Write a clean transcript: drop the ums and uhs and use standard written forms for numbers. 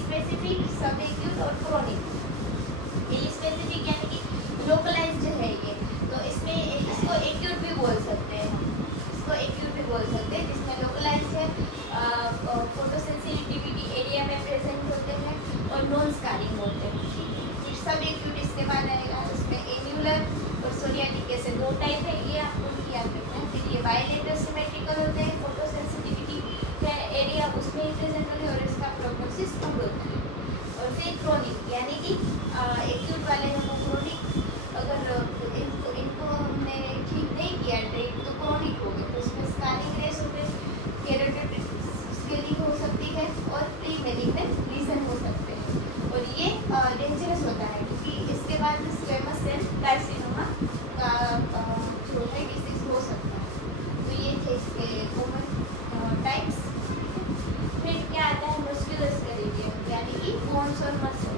Specific, सब acute और chronic. Specific यानी कि लोकलाइज्ड है ये, तो इसमें इसको एक्यूट भी बोल सकते हैं हम, इसको एक्यूट भी बोल सकते हैं, जिसमें लोकलाइज्ड है, फोटो सेंसिटिविटी एरिया में प्रेजेंट होते हैं और नॉन स्कारिंग होते हैं। फिर सब एक्यूट इसके बाद आएगा, उसमें एन्यूलर और सोरियाटिक ऐसे दो टाइप है, ये आपको याद रखना है। फिर ये बायलेटरल सिमेट्रिकल होते हैं, फोटो सेंसिटिविटी एरिया उसमें प्रेजेंट होते हैं और इसका प्रोग्नोसिस कम होता है। और फिर क्रोनिक यानी कि एक्यूट वाले हमको क्रोनिक, अगर इनको हमने ठीक नहीं किया ट्रीट तो क्रोनिक हो गए, तो इसमें स्कारिंग रेस होते हैं, केराटिन स्केलिंग हो सकती है और प्री मेलिग्नेंट लीजन हो सकते हैं। और ये डेंजरस होता है क्योंकि इसके बाद स्क्वेमस सेल कार्सिनोमा का जो है डिसीज हो सकता है। तो ये थे इसके कॉमन टाइप्स। फिर क्या आता है मस्कुलर स्केलेटल यानी कि बोन्स और मसल।